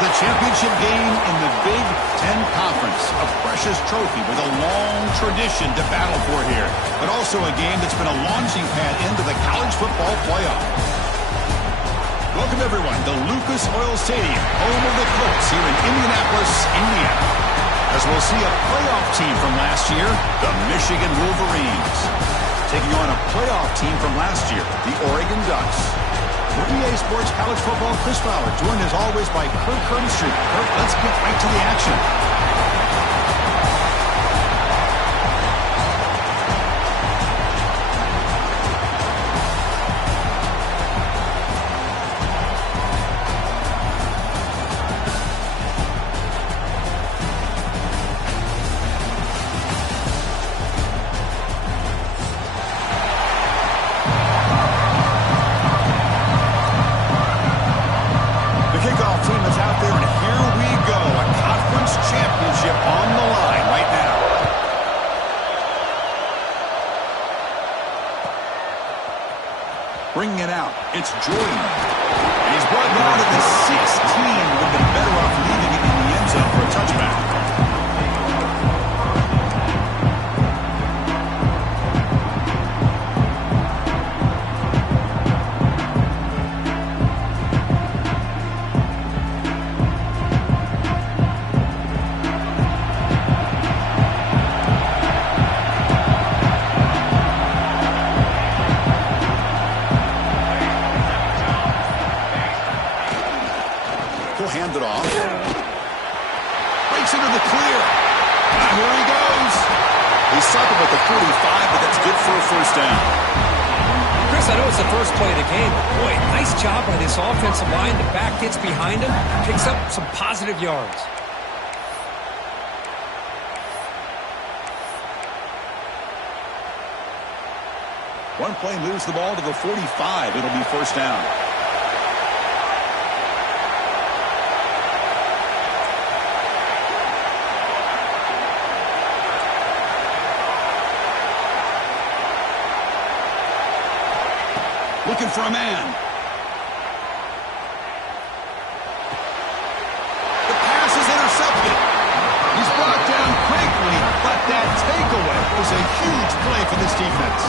the championship game in the Big Ten Conference. A precious trophy with a long tradition to battle for here, but also a game that's been a launching pad into the college football playoff. Welcome, everyone, to Lucas Oil Stadium, home of the Colts here in Indianapolis, Indiana. As we'll see a playoff team from last year, the Michigan Wolverines, taking on a playoff team from last year, the Oregon Ducks. For EA Sports College Football, Chris Fowler, joined as always by Kirk Curtis. Kirk, let's get right to the action. Bringing it out, it's Jordan. And he's brought down to the 16. Would have been better off leaving it in the end zone for a touchback. Hand it off. Breaks into the clear. And here he goes. He's stopped him at the 45, but that's good for a first down. Chris, I know it's the first play of the game, but boy, nice job by this offensive line. The back gets behind him, picks up some positive yards. One play moves the ball to the 45. It'll be first down. Looking for a man. The pass is intercepted. He's brought down quickly, but that takeaway was a huge play for this defense.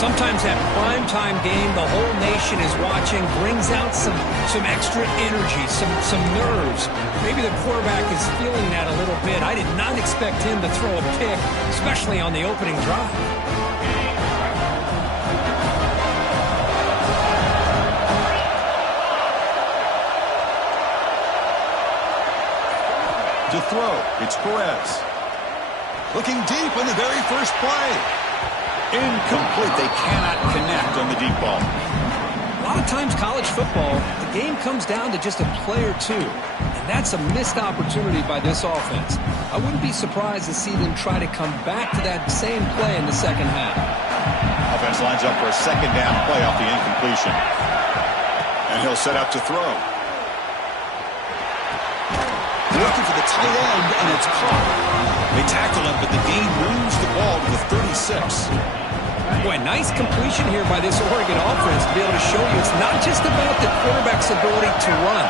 Sometimes that primetime game, the whole nation is watching, brings out some extra energy, some nerves. Maybe the quarterback is feeling that a little bit. I did not expect him to throw a pick, especially on the opening drive. To throw, it's Perez. Looking deep on the very first play. Incomplete. They cannot connect on the deep ball. A lot of times college football, the game comes down to just a play or two. And that's a missed opportunity by this offense. I wouldn't be surprised to see them try to come back to that same play in the second half. Offense lines up for a second down play off the incompletion. And he'll set out to throw. Looking for the tight end, and it's caught. They tackle him, but the game moves the ball to the 36. Boy, nice completion here by this Oregon offense to be able to show you it's not just about the quarterback's ability to run.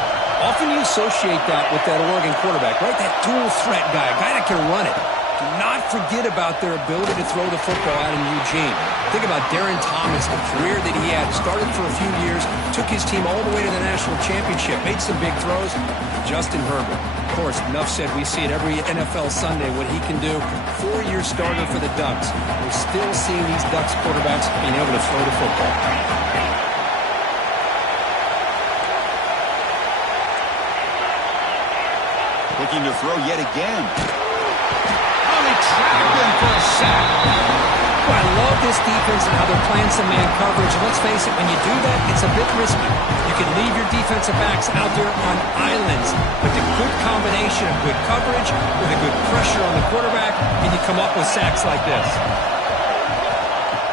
Often you associate that with that Oregon quarterback, right? That dual threat guy, a guy that can run it. Do not forget about their ability to throw the football out in Eugene. Think about Darren Thomas, the career that he had. Started for a few years, took his team all the way to the national championship, made some big throws. Justin Herbert. Of course, enough said, we see it every NFL Sunday what he can do. 4-year starter for the Ducks. We're still seeing these Ducks quarterbacks being able to throw the football. Looking to throw yet again. Oh, they trapped him for a sack. Well, I love this defense and how they're playing some man coverage. And let's face it, when you do that, it's a bit risky. You can leave your defensive backs out there on islands. But the good combination of good coverage with a good pressure on the quarterback, and you come up with sacks like this.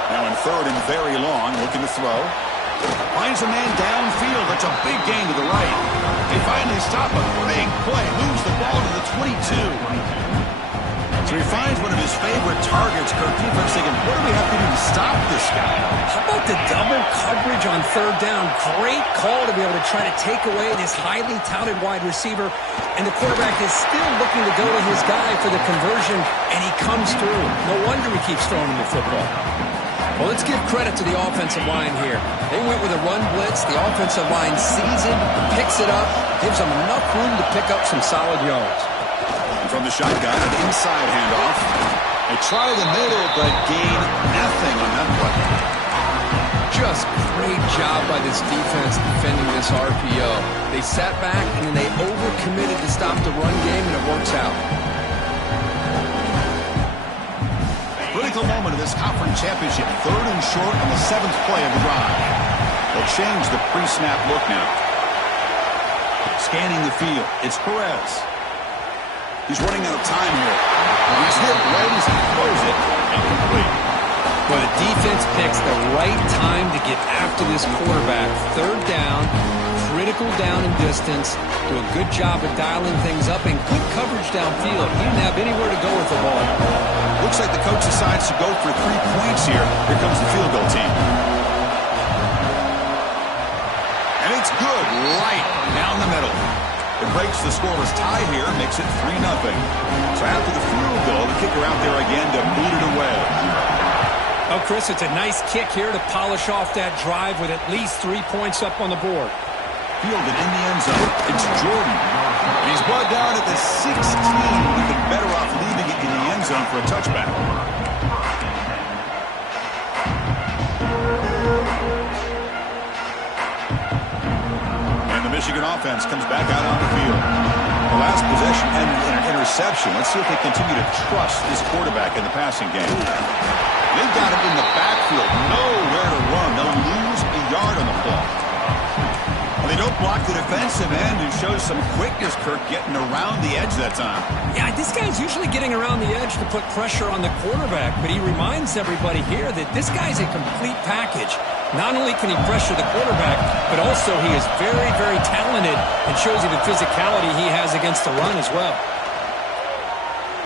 Now in third and very long, looking to throw. Finds a man downfield. That's a big gain to the right. They finally stop a big play. Moves the ball to the 22. So he finds one of his favorite targets. Kirk defense thinking, what do we have to do to stop this guy? How about the double coverage on third down? Great call to be able to try to take away this highly touted wide receiver. And the quarterback is still looking to go to his guy for the conversion, and he comes through. No wonder he keeps throwing him the football. Well, let's give credit to the offensive line here. They went with a run blitz. The offensive line sees it, picks it up, gives them enough room to pick up some solid yards. And from the shotgun, an inside handoff. They try the middle, but gain nothing on that play. Just great job by this defense defending this RPO. They sat back, and then they overcommitted to stop the run game, and it works out. Critical moment of this conference championship. 3rd and short on the 7th play of the drive. They'll change the pre-snap look now. Scanning the field. It's Perez. He's running out of time here. He's hit right as he throws it. Incomplete. Well, the defense picks the right time to get after this quarterback. 3rd down, critical down and distance. Do a good job of dialing things up and good coverage downfield. He didn't have anywhere to go with the ball. Looks like the coach decides to go for 3 points here. Here comes the field goal team. And it's good. Light down the middle. It breaks the scoreless tie here, makes it 3-0. So after the field goal, the kicker out there again to boot it away. Oh, Chris, it's a nice kick here to polish off that drive with at least 3 points up on the board. Fielded in the end zone. It's Jordan. And he's brought down at the 16. We've been better off leaving it in the end zone for a touchback. And the Michigan offense comes back out on the field. The last possession ended in an interception. Let's see if they continue to trust this quarterback in the passing game. They've got him in the backfield. Nowhere to run. They'll lose a yard on the play. They don't block the defensive end and shows some quickness, Kirk, getting around the edge that time. Yeah, this guy's usually getting around the edge to put pressure on the quarterback, but he reminds everybody here that this guy's a complete package. Not only can he pressure the quarterback, but also he is very, very talented and shows you the physicality he has against the run as well.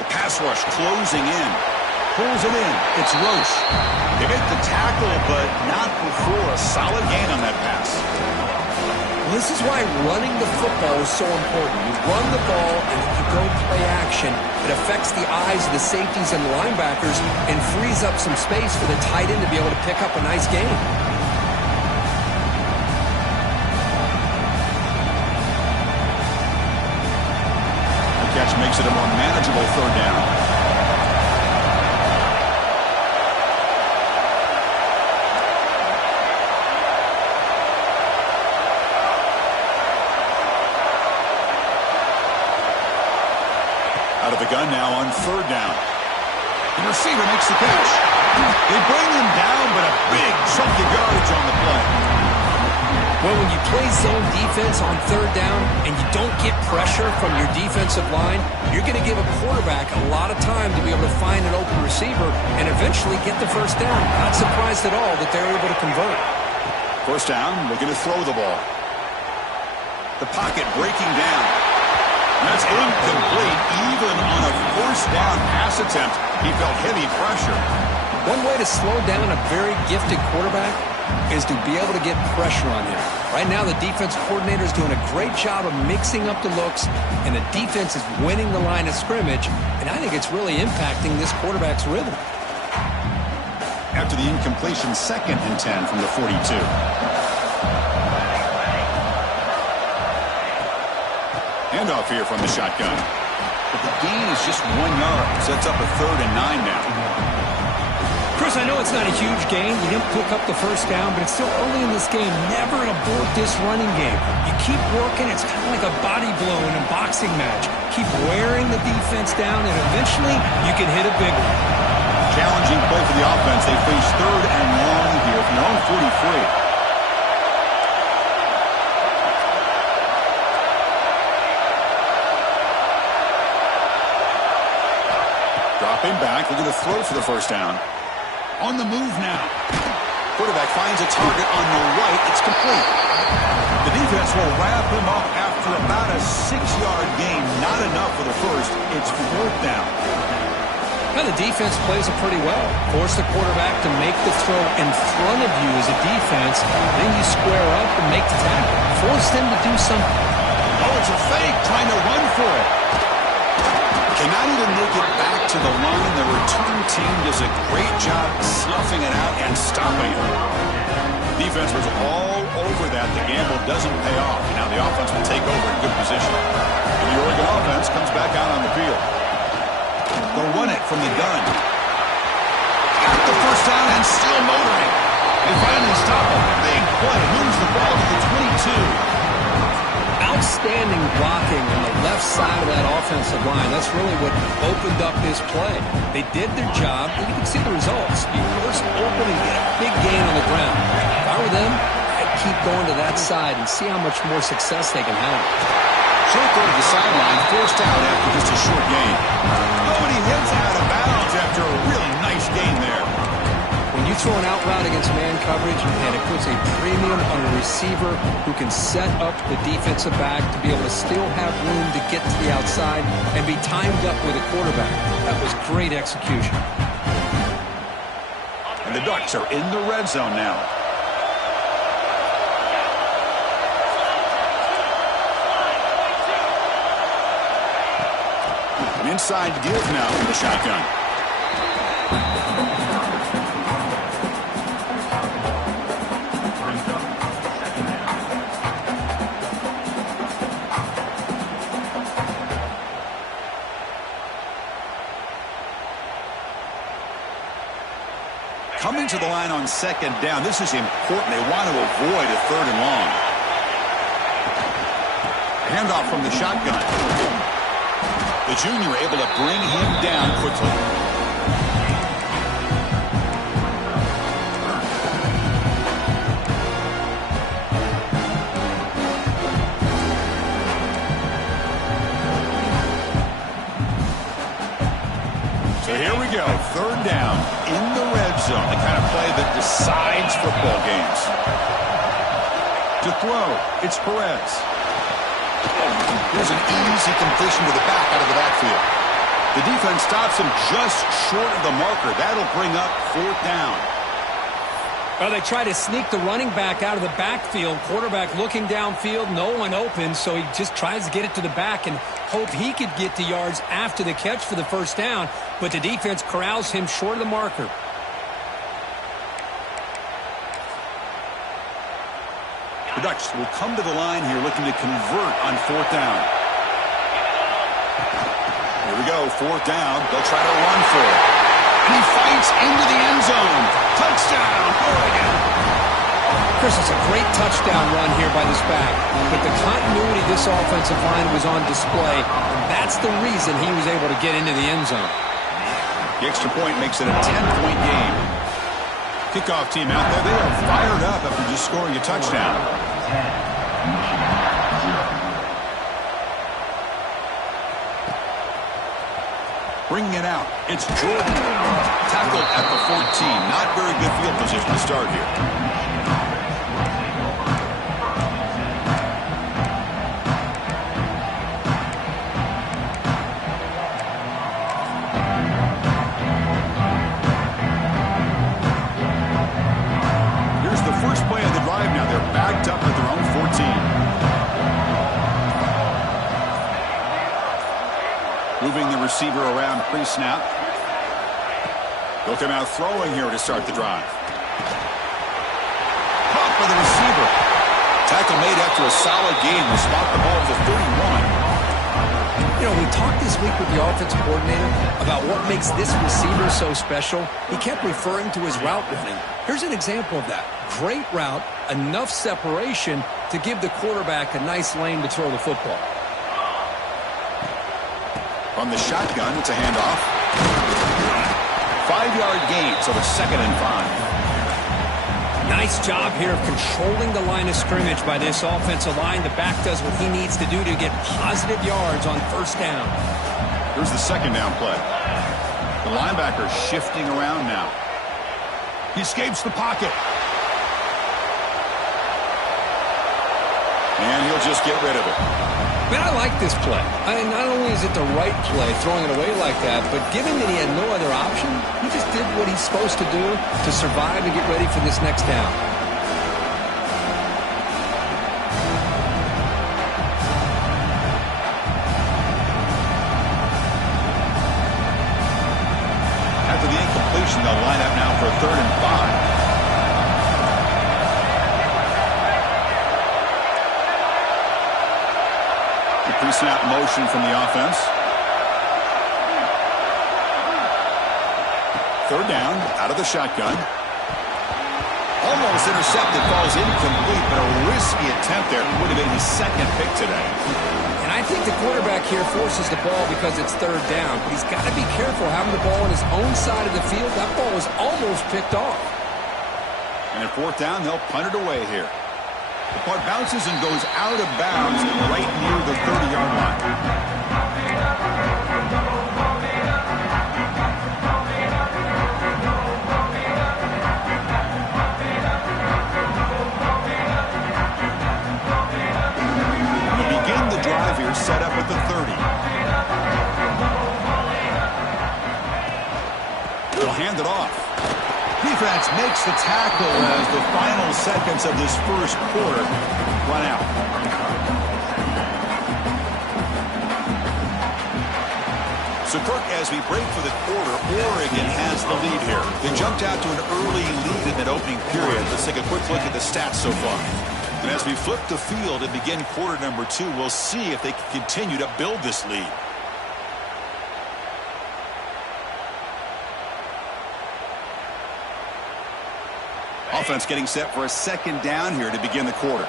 The pass rush closing in. Pulls it in. It's Roche. They make the tackle, but not before a solid gain on that pass. This is why running the football is so important. You run the ball and then you go play action. It affects the eyes of the safeties and the linebackers and frees up some space for the tight end to be able to pick up a nice game. The catch makes it a more manageable 3rd down. Out of the gun now on 3rd down. The receiver makes the catch. They bring him down, but a big chunk of yardage on the play. Well, when you play zone defense on 3rd down and you don't get pressure from your defensive line, you're going to give a quarterback a lot of time to be able to find an open receiver and eventually get the 1st down. Not surprised at all that they're able to convert. 1st down, they're going to throw the ball. The pocket breaking down. That's incomplete. Even on a 1st down pass attempt, he felt heavy pressure. One way to slow down a very gifted quarterback is to be able to get pressure on him. Right now, the defense coordinator is doing a great job of mixing up the looks, and the defense is winning the line of scrimmage, and I think it's really impacting this quarterback's rhythm. After the incompletion, 2nd and 10 from the 42. Handoff here from the shotgun. But the gain is just 1 yard. Sets up a 3rd and 9 now. Chris, I know it's not a huge gain. You didn't pick up the 1st down, but it's still early in this game. Never abort this running game. You keep working. It's kind of like a body blow in a boxing match. Keep wearing the defense down, and eventually you can hit a big one. Challenging play for the offense. They face 3rd and long here from their own 43. Dropping back, looking to throw for the 1st down. On the move now. Quarterback finds a target on the right. It's complete. The defense will wrap him up after about a 6-yard gain. Not enough for the 1st. It's 4th down. Now the defense plays it pretty well. Force the quarterback to make the throw in front of you as a defense. Then you square up and make the tackle. Force them to do something. Oh, it's a fake, trying to run for it. Cannot even make it back to the line. The return team does a great job snuffing it out and stopping it. Defense was all over that. The gamble doesn't pay off. Now the offense will take over in good position. And the Oregon offense comes back out on the field. They'll run it from the gun. Got the first down and still motoring. They finally stop him. Big play. Moves the ball to the 22. Outstanding blocking on the left side of that offensive line. That's really what opened up this play. They did their job, and you can see the results. You first open and get a big gain on the ground. If I were them, I'd keep going to that side and see how much more success they can have. Short throw to the sideline, forced out after just a short gain. Oh, and he hits out of bounds after a really nice gain there. When you throw an out route against man coverage, and it puts a premium on a receiver who can set up the defensive back to be able to still have room to get to the outside and be timed up with a quarterback. That was great execution. And the Ducks are in the red zone now. An inside give now from the shotgun. Coming to the line on second down. This is important. They want to avoid a third and long. Handoff from the shotgun. The junior able to bring him down quickly. So here we go. Third down in the red zone. The kind of play that decides football games. To throw, it's Perez. Here's an easy completion to the back out of the backfield. The defense stops him just short of the marker. That'll bring up fourth down. Well, they try to sneak the running back out of the backfield. Quarterback looking downfield, no one open, so he just tries to get it to the back and hope he could get to yards after the catch for the first down, but the defense corrals him short of the marker. The Ducks will come to the line here looking to convert on fourth down. Here we go, fourth down. They'll try to run for it. And he fights into the end zone. Touchdown, Oregon. Chris, it's a great touchdown run here by this back. But the continuity of this offensive line was on display. And that's the reason he was able to get into the end zone. The extra point makes it a 10-point game. Kickoff team out there. They are fired up after just scoring a touchdown. Bringing it out. It's Jordan. Tackled at the 14. Not very good field position to start here. First play of the drive now. They're backed up at their own 14. Moving the receiver around pre-snap. They'll come out throwing here to start the drive. Caught by the receiver. Tackle made after a solid gain. Will spot the ball at the 31. You know, we talked this week with the offensive coordinator about what makes this receiver so special. He kept referring to his route running. Here's an example of that. Great route, enough separation to give the quarterback a nice lane to throw the football. From the shotgun, it's a handoff. 5-yard gain, so it's 2nd and 5. Nice job here of controlling the line of scrimmage by this offensive line. The back does what he needs to do to get positive yards on first down. Here's the second down play. The linebacker shifting around now. He escapes the pocket. And he'll just get rid of it. Man, I like this play. Not only is it the right play, throwing it away like that, but given that he had no other option, he just did what he's supposed to do to survive and get ready for this next down. After the incompletion, they'll line up now for a 3rd and 5. Pre-snap motion from the offense. 3rd down, out of the shotgun. Almost intercepted, falls incomplete, but a risky attempt there. Would have been his 2nd pick today. And I think the quarterback here forces the ball because it's 3rd down, but he's got to be careful having the ball on his own side of the field. That ball was almost picked off. And at 4th down, they'll punt it away here. The punt bounces and goes out of bounds right near the 30-yard line. To begin the drive here, set up at the 30. They'll hand it off. Defense makes the tackle as the final seconds of this first quarter run out. So, Kirk, as we break for the quarter, Oregon has the lead here. They jumped out to an early lead in that opening period. Let's take a quick look at the stats so far. And as we flip the field and begin quarter number 2, we'll see if they can continue to build this lead. Offense getting set for a 2nd down here to begin the quarter.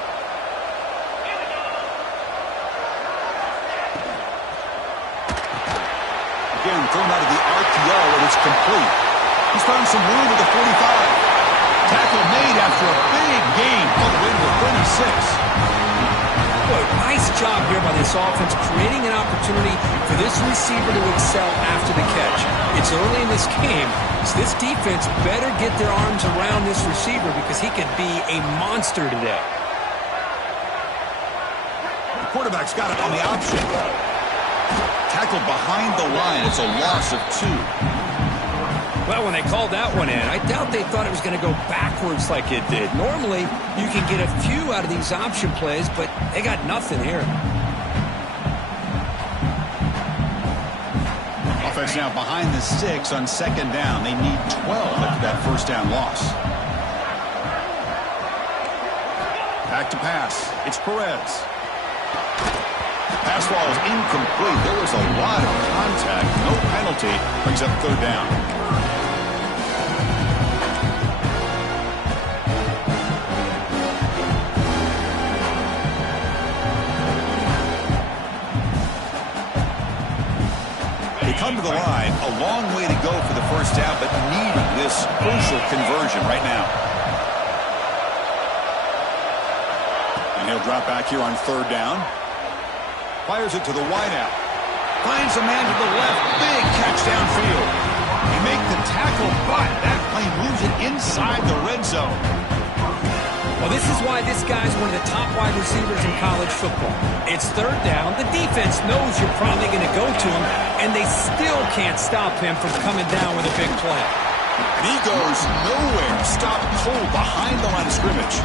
Again, thrown out of the RPO, and it's complete. He's found some room at the 45. Tackle made after a big gain all the way to the 36. Boy, nice job here by this offense, creating an opportunity for this receiver to excel after the catch. It's early in this game, so this defense better get their arms around this receiver because he could be a monster today. The quarterback's got it on the option. Tackled behind the line. It's a loss of 2. Well, when they called that one in, I doubt they thought it was going to go backwards like it did. Normally, you can get a few out of these option plays, but they got nothing here. Offense now behind the 6 on 2nd down. They need 12 after that 1st down loss. Back to pass. It's Perez. Pass ball is incomplete. There was a lot of contact. No penalty. Brings up 3rd down. Come to the line, a long way to go for the 1st down, but needing this crucial conversion right now. And he'll drop back here on 3rd down. Fires it to the wideout. Finds a man to the left. Big catch downfield. They make the tackle, but that plane moves it inside the red zone. Well, this is why this guy's one of the top wide receivers in college football. It's 3rd down. The defense knows you're probably going to go to him, and they still can't stop him from coming down with a big play. And he goes nowhere. Stopped cold behind the line of scrimmage.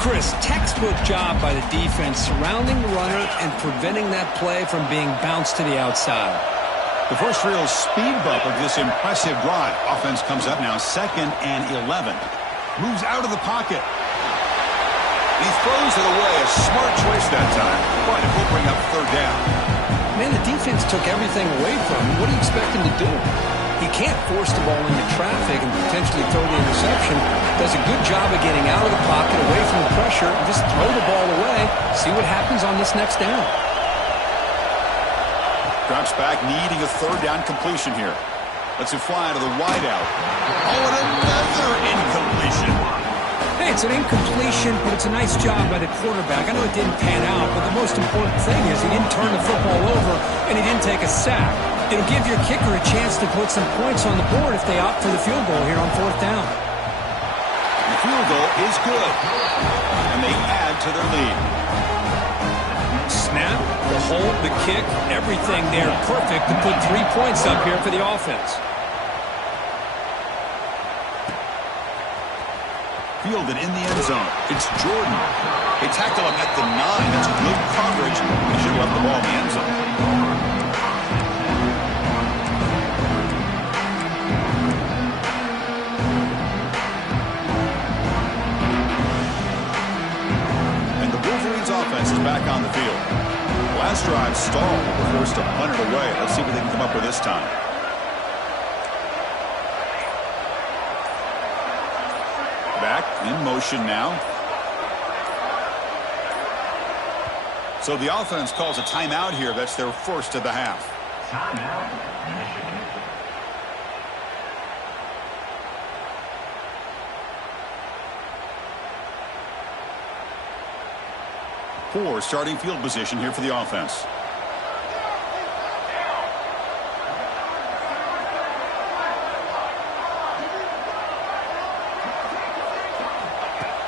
Chris, textbook job by the defense surrounding the runner and preventing that play from being bounced to the outside. The first real speed bump of this impressive drive. Offense comes up now 2nd and 11. Moves out of the pocket. He throws it away. A smart choice that time. But it will bring up 3rd down. Man, the defense took everything away from him. What do you expect him to do? He can't force the ball into traffic and potentially throw the interception. Does a good job of getting out of the pocket, away from the pressure, and just throw the ball away. See what happens on this next down. Drops back, needing a 3rd down completion here. Lets it fly to the wideout. Oh, and another incompletion. Hey, it's an incompletion, but it's a nice job by the quarterback. I know it didn't pan out, but the most important thing is he didn't turn the football over and he didn't take a sack. It'll give your kicker a chance to put some points on the board if they opt for the field goal here on 4th down. The field goal is good, and they add to their lead. snap, the hold, the kick, everything there perfect to put 3 points up here for the offense. Fielded in the end zone. It's Jordan. They tackle him at the 9. That's good coverage. He should have left the ball in the end zone. And the Wolverines offense is back on the field. Last drive stalled. We're forced to punt it away. Let's see what they can come up with this time. Back in motion now. So the offense calls a timeout here. That's their first of the half. Poor starting field position here for the offense.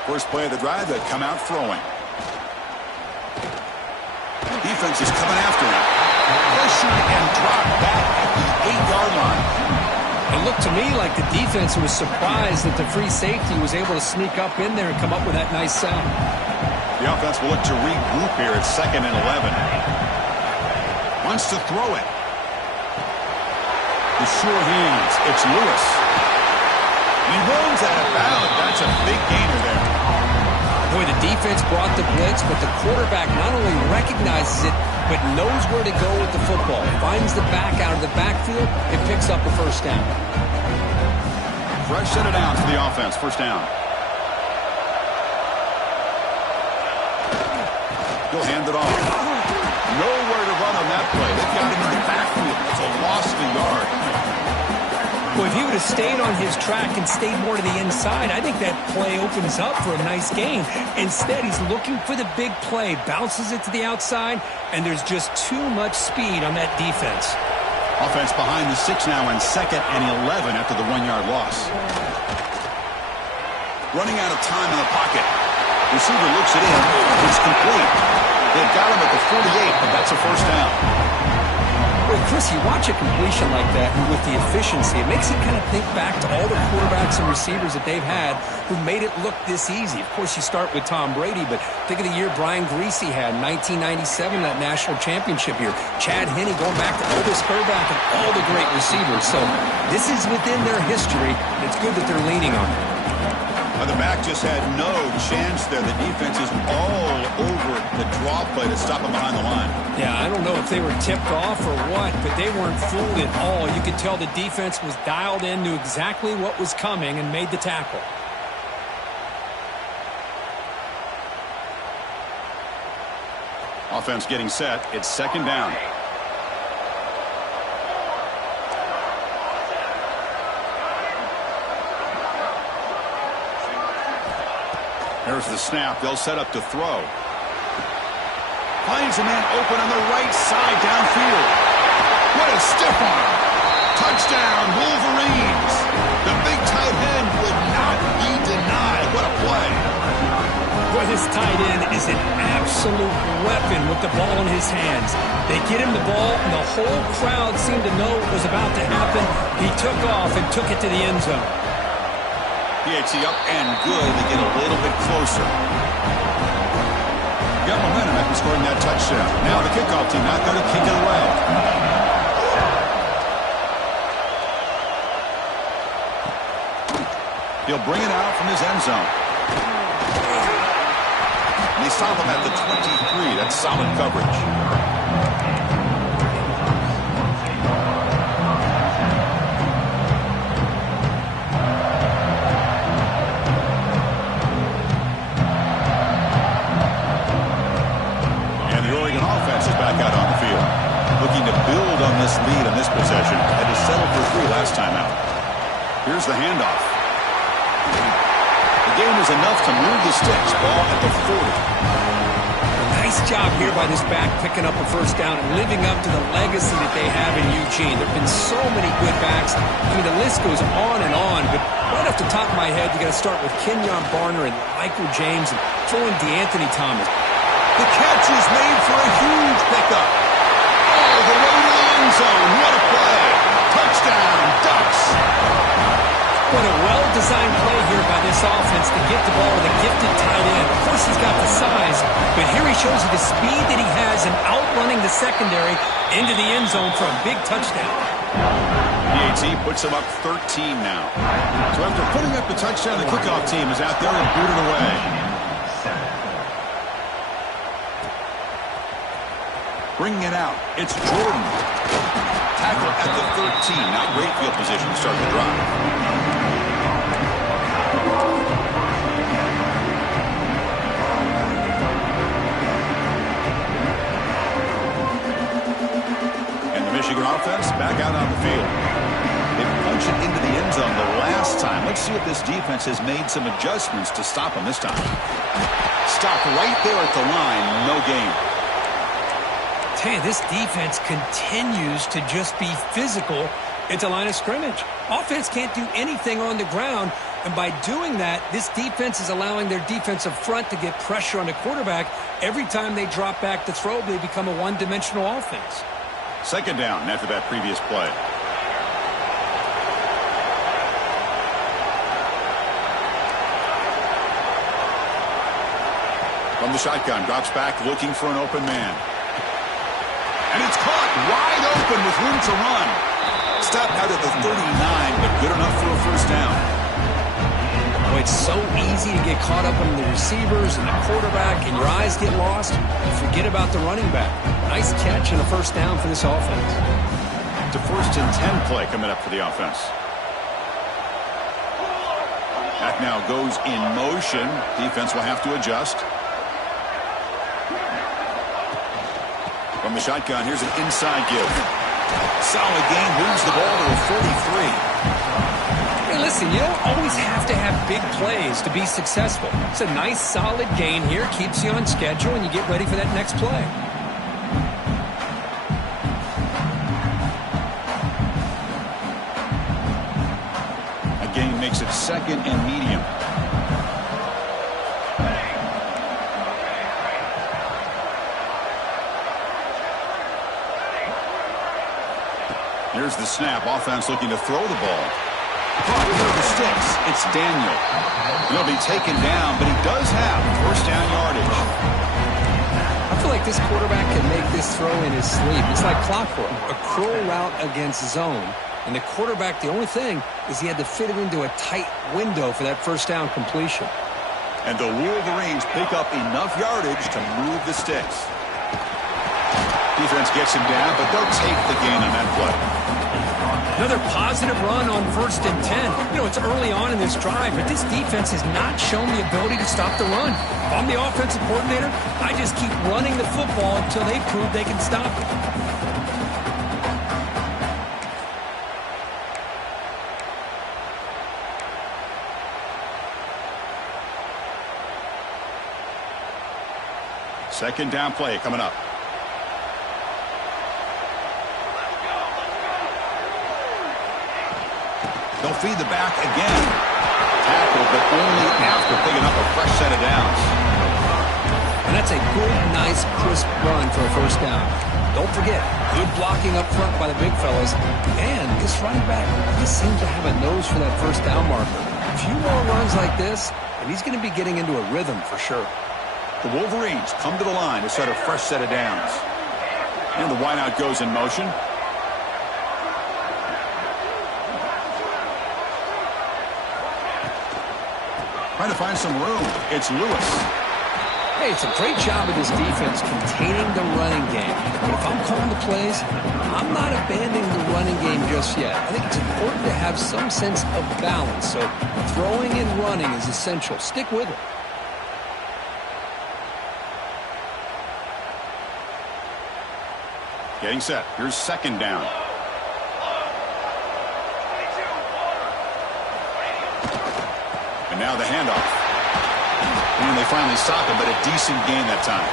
First play of the drive, they come out throwing. Defense is coming after him. Pressure and drop back at the 8-yard line. It looked to me like the defense was surprised that the free safety was able to sneak up in there and come up with that nice sack. The offense will look to regroup here at 2nd and 11. Wants to throw it. The sure hands. It's Lewis. He runs out of bounds. That's a big gainer there. Boy, the defense brought the blitz, but the quarterback not only recognizes it, but knows where to go with the football. Finds the back out of the backfield and picks up the first down. Fresh set of downs for the offense. First down. He'll hand it off. Nowhere to run on that play. They've got him in the backfield. It's a loss of a yard. Well, if he would have stayed on his track and stayed more to the inside, I think that play opens up for a nice gain. Instead, he's looking for the big play, bounces it to the outside, and there's just too much speed on that defense. Offense behind the 6 now in 2nd and 11 after the 1-yard loss. Running out of time in the pocket. Receiver looks it in. It's complete. They've got him at the 48, but that's a first down. Well, Chris, you watch a completion like that, and with the efficiency, it makes you kind of think back to all the quarterbacks and receivers that they've had who made it look this easy. Of course, you start with Tom Brady, but think of the year Brian Greasy had, 1997, that national championship year. Chad Henne going back to Elvis Burback and all the great receivers. So this is within their history, and it's good that they're leaning on it. The back just had no chance there. The defense is all over the draw play to stop him behind the line. Yeah, I don't know if they were tipped off or what, but they weren't fooled at all. You could tell the defense was dialed in, knew exactly what was coming, and made the tackle. Offense getting set. It's 2nd down. There's the snap. They'll set up to throw. Finds a man open on the right side downfield. What a stiff arm. Touchdown, Wolverines. The big tight end would not be denied. What a play. Boy, this tight end is an absolute weapon with the ball in his hands. They get him the ball, and the whole crowd seemed to know what was about to happen. He took off and took it to the end zone. PAT up and good to get a little bit closer. Got momentum after scoring that touchdown. Now the kickoff team not going to kick it away. He'll bring it out from his end zone. And they stop him at the 23. That's solid coverage. Out on the field, looking to build on this lead on this possession. Had to settle for 3 last time out. Here's the handoff. The game is enough to move the sticks. Ball at the 40. Nice job here by this back picking up a first down and living up to the legacy that they have in Eugene. There have been so many good backs. I mean, the list goes on and on, but right off the top of my head, you got to start with Kenyon Barner and Michael James and throw in DeAnthony Thomas. The catch is made for a huge pickup. All the way to the end zone. What a play. Touchdown, Ducks. What a well-designed play here by this offense to get the ball to the gifted tight end. Of course, he's got the size, but here he shows you the speed that he has in outrunning the secondary into the end zone for a big touchdown. The AT puts him up 13 now. So after putting up the touchdown, the kickoff team is out there and booted away. Bringing it out, it's Jordan. Tackle at the 13. Not great field position to start the drive. Michigan offense back out on the field. They punched it into the end zone the last time. Let's see if this defense has made some adjustments to stop them this time. Stopped right there at the line. No gain. Tell you, this defense continues to just be physical at the line of scrimmage. Offense can't do anything on the ground, and by doing that, this defense is allowing their defensive front to get pressure on the quarterback. Every time they drop back to throw, they become a one-dimensional offense. Second down after that previous play. From the shotgun, drops back looking for an open man. And it's caught wide open with room to run. Step out at the 39, but good enough for a first down. Oh, it's so easy to get caught up on the receivers and the quarterback, and your eyes get lost. Forget about the running back. Nice catch and a first down for this offense. It's a 1st and 10 play coming up for the offense. That now goes in motion. Defense will have to adjust. From the shotgun, here's an inside give. Solid gain, moves the ball to a 43. Hey, listen, you don't always have to have big plays to be successful. It's a nice, solid gain here. Keeps you on schedule, and you get ready for that next play. A gain makes it 2nd and medium. Here's the snap. Offense looking to throw the ball. Caught with the sticks. It's Daniel. He'll be taken down, but he does have first down yardage. I feel like this quarterback can make this throw in his sleep. It's like clockwork. A curl route against zone. And the quarterback, the only thing is he had to fit it into a tight window for that first down completion. And the Wolverines pick up enough yardage to move the sticks. Defense gets him down, but they'll take the gain on that play. Another positive run on 1st and 10. You know, it's early on in this drive, but this defense has not shown the ability to stop the run. If I'm the offensive coordinator, I just keep running the football until they prove they can stop it. Second down play coming up. They'll feed the back again. Tackle, but only after picking up a fresh set of downs. And that's a good, nice, crisp run for a first down. Don't forget, good blocking up front by the big fellas. And this running back just seems to have a nose for that first down marker. A few more runs like this, and he's going to be getting into a rhythm for sure. The Wolverines come to the line to set a fresh set of downs. And the wideout goes in motion. Trying to find some room. It's Lewis. Hey, it's a great job of this defense containing the running game. But if I'm calling the plays, I'm not abandoning the running game just yet. I think it's important to have some sense of balance. So throwing and running is essential. Stick with it. Getting set. Here's second down. And now the handoff. And they finally stop it, but a decent gain that time.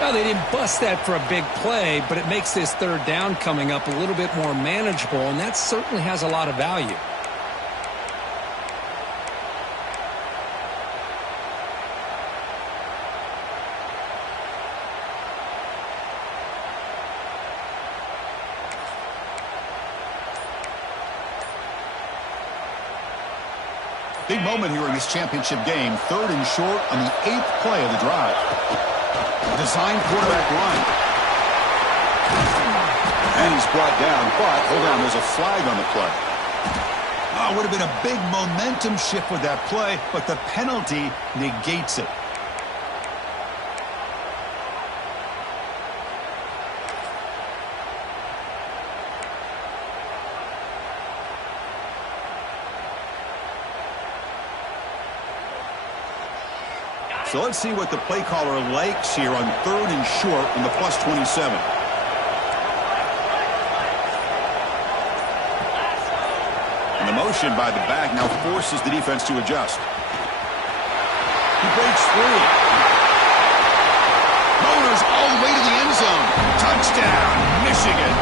Well, they didn't bust that for a big play, but it makes this third down coming up a little bit more manageable, and that certainly has a lot of value. Big moment here in this championship game. 3rd and short on the 8th play of the drive. Designed quarterback run. And he's brought down, but hold on, there's a flag on the play. Oh, would have been a big momentum shift with that play, but the penalty negates it. So let's see what the play caller likes here on 3rd and short on the +27. And the motion by the back now forces the defense to adjust. He breaks free. Motors all the way to the end zone. Touchdown, Michigan.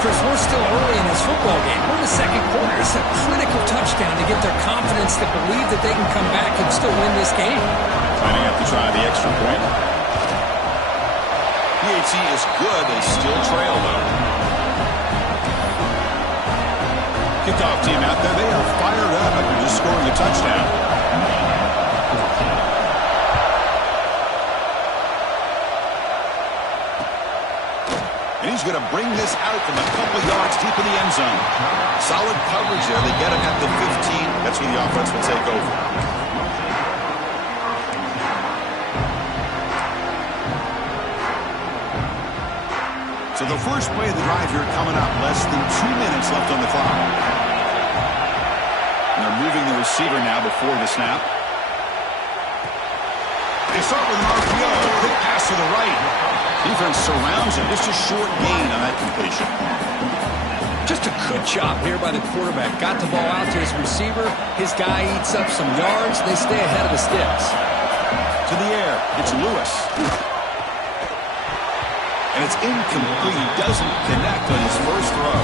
Chris, we're still early in this football game. We're in the 2nd quarter. It's a critical touchdown to get their confidence to believe that they can come back and still win this game. Might have to try the extra point. PHC is good. They still trail, though. Kickoff team out there. They are fired up after just scoring a touchdown. And he's going to bring this out from a couple yards deep in the end zone. Solid coverage there. They get him at the 15. That's where the offense will take over. So the first play of the drive here coming up. Less than 2 minutes left on the clock. And they're moving the receiver now before the snap. They start with an RPO. Quick pass to the right. Defense surrounds him. Just a short gain on that completion. Just a good job here by the quarterback. Got the ball out to his receiver. His guy eats up some yards. They stay ahead of the sticks. To the air. It's Lewis. And it's incomplete. He doesn't connect on his first throw.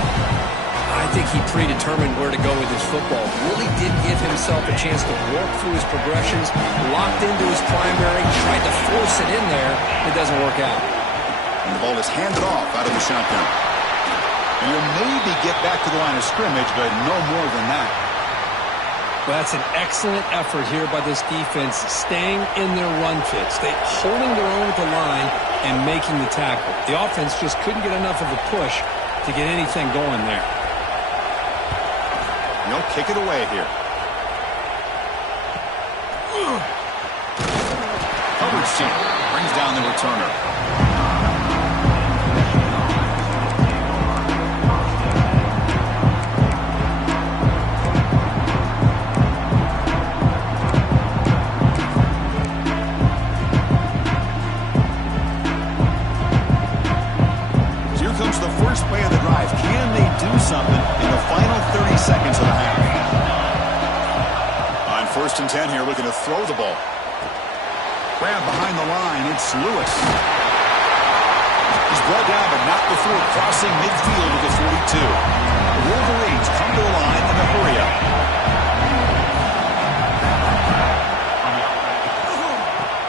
I think he predetermined where to go with his football. Really did give himself a chance to work through his progressions. Locked into his primary. Tried to force it in there. It doesn't work out. And the ball is handed off out of the shotgun. And you'll maybe get back to the line of scrimmage, but no more than that. Well, that's an excellent effort here by this defense, staying in their run fits. They holding their own at the line and making the tackle. The offense just couldn't get enough of a push to get anything going there. And they'll kick it away here. Coverage team brings down the returner. Play of the drive. Can they do something in the final 30 seconds of the half? On 1st and 10 here, looking to throw the ball. Grab behind the line. It's Lewis. He's brought down, but not before crossing midfield to the 42. The Wolverines come to the line in a hurry up.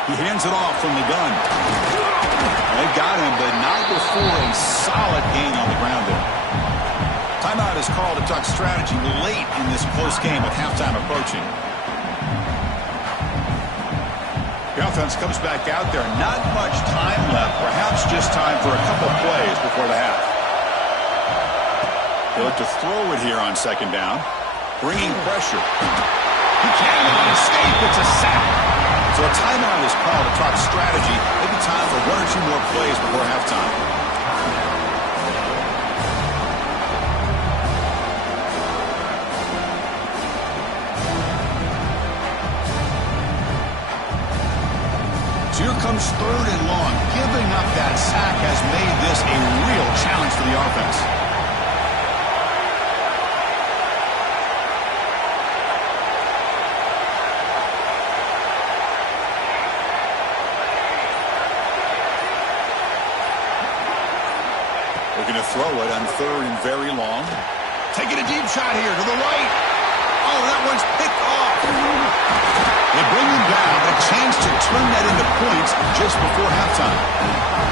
He hands it off from the gun. They got him, but not before a solid gain on the ground there. Timeout is called to talk strategy late in this close game with halftime approaching. The offense comes back out there. Not much time left. Perhaps just time for a couple plays before the half. They look to throw it here on 2nd down. Bringing pressure. He cannot escape. It's a sack. So a timeout is called to talk strategy. Maybe time for 1 or 2 more plays before halftime. So here comes 3rd and long. Giving up that sack has made this a real challenge for the offense. Going to throw it on 3rd and very long. Taking a deep shot here to the right. Oh, that one's picked off. They bring him down. A chance to turn that into points just before halftime.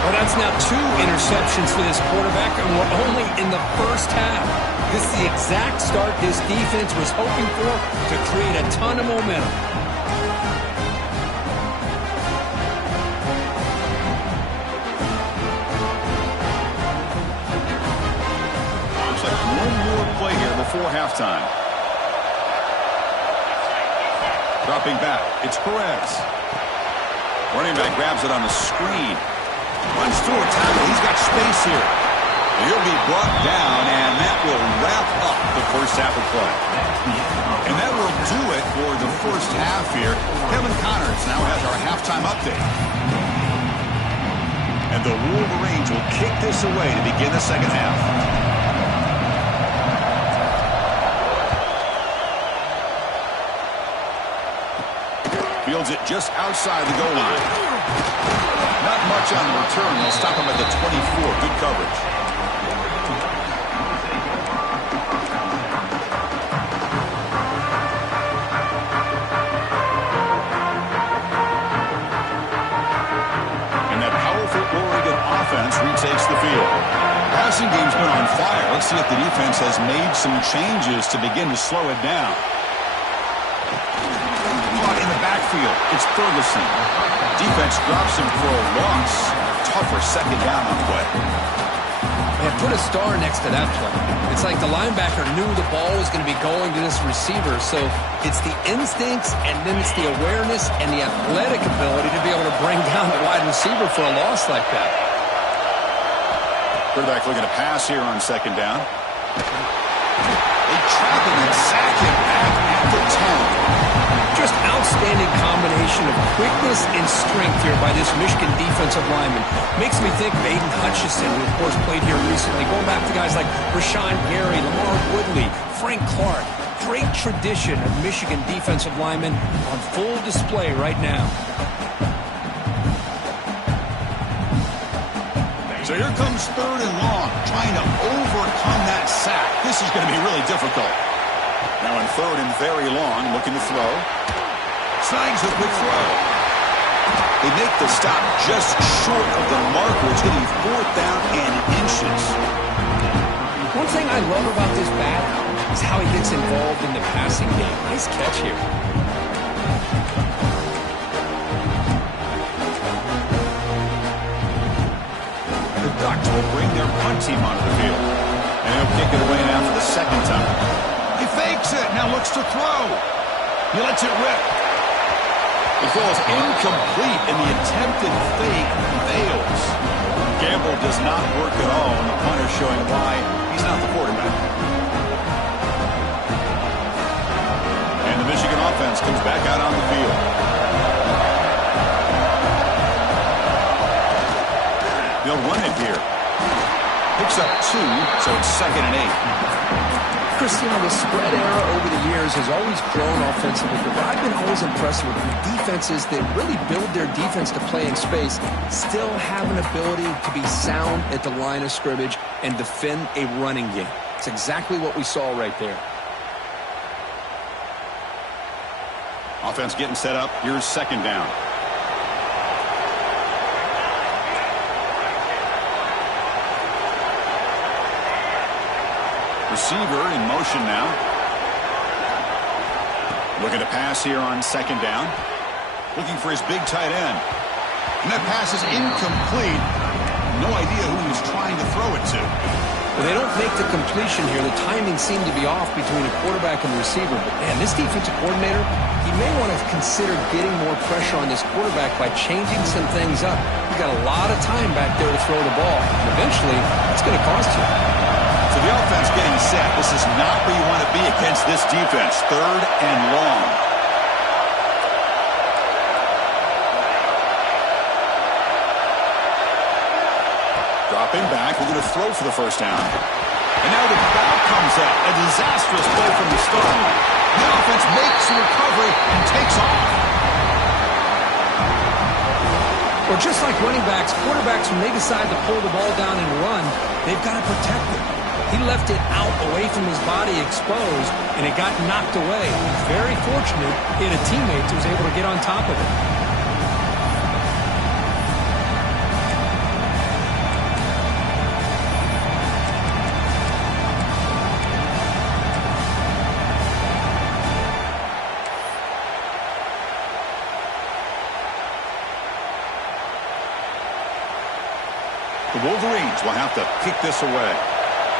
Well, that's That's now 2 interceptions for this quarterback, and we're only in the first half. This is the exact start this defense was hoping for to create a ton of momentum. Looks like one more play here before halftime. Dropping back, it's Perez. Running back grabs it on the screen. Runs through a tackle. He's got space here. He'll be brought down, and that will wrap up the first half of play. And that will do it for the first half here. Kevin Connors now has our halftime update. And the Wolverines will kick this away to begin the second half. Fields it just outside the goal line. Not much on the return. They'll stop him at the 24. Good coverage. And that powerful Oregon offense retakes the field. Passing game's been on fire. Let's see if the defense has made some changes to begin to slow it down. In the backfield, it's Ferguson. Defense drops him for a loss. Tougher second down on the way. Man, put a star next to that play. It's like the linebacker knew the ball was going to be going to this receiver, so it's the instincts and then it's the awareness and the athletic ability to be able to bring down the wide receiver for a loss like that. Quarterback looking to pass here on second down. They trap him and sack him back at the 10. Just outstanding combination of quickness and strength here by this Michigan defensive lineman. Makes me think of Aiden Hutchinson, who of course played here recently. Going back to guys like Rashawn Gary, Lamar Woodley, Frank Clark. Great tradition of Michigan defensive linemen on full display right now. So here comes third and long, trying to overcome that sack. This is going to be really difficult. Now in third and very long, looking to throw. Snags a quick throw. They make the stop just short of the marker. It's getting fourth down and inches. One thing I love about this back is how he gets involved in the passing game. Nice catch here. The Ducks will bring their punt team onto the field. And he'll kick it away now for the second time. He fakes it, now looks to throw. He lets it rip. The throw is incomplete, and the attempted fake fails. Gamble does not work at all, and the punter showing why he's not the quarterback. And the Michigan offense comes back out on the field. They'll run it here. Picks up 2, so it's 2nd and 8. Christian, the spread era over the years has always grown offensively, but I've been always impressed with the defenses that really build their defense to play in space, still have an ability to be sound at the line of scrimmage and defend a running game. It's exactly what we saw right there. Offense getting set up. Here's second down. Receiver in motion now. Looking to pass here on second down. Looking for his big tight end. And that pass is incomplete. No idea who he was trying to throw it to. Well, they don't make the completion here. The timing seemed to be off between a quarterback and the receiver. But, man, this defensive coordinator, he may want to consider getting more pressure on this quarterback by changing some things up. You've got a lot of time back there to throw the ball. And eventually, it's going to cost you. So the offense getting set. This is not where you want to be against this defense. Third and long. Dropping back. We're going to throw for the first down. And now the ball comes out. A disastrous play from the start. The offense makes the recovery and takes off. Or just like running backs, quarterbacks, when they decide to pull the ball down and run, they've got to protect it. He left it out away from his body exposed, and it got knocked away. Very fortunate he had a teammate who was able to get on top of it. The Wolverines will have to kick this away.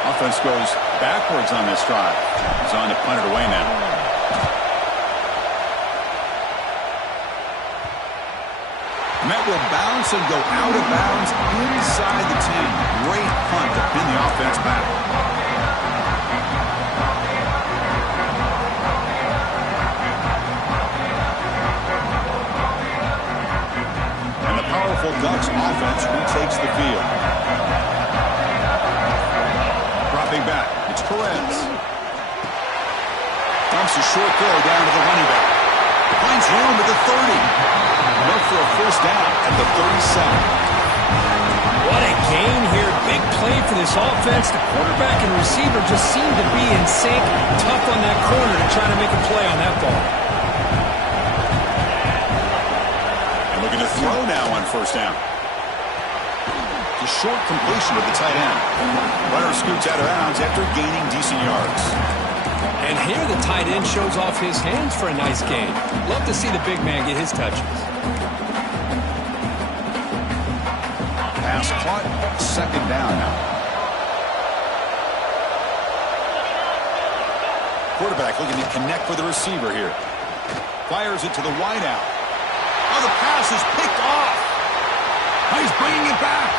Offense goes backwards on this drive. He's on to punt it away now. And that will bounce and go out of bounds inside the 10. Great punt to pin the offense back. And the powerful Ducks offense retakes the field. Dropping back, it's Perez. Dumps a short throw down to the running back. Finds room at the 30. Enough for a first down at the 37. What a gain here. Big play for this offense. The quarterback and receiver just seem to be in sync. Tough on that corner to try to make a play on that ball. And looking to throw now on first down. A short completion with the tight end. Runner scoots out of bounds after gaining decent yards. And here the tight end shows off his hands for a nice gain. Love to see the big man get his touches. Pass caught. Second down now. Quarterback looking to connect with the receiver here. Fires it to the wideout. Oh, the pass is picked off. Oh, he's bringing it back.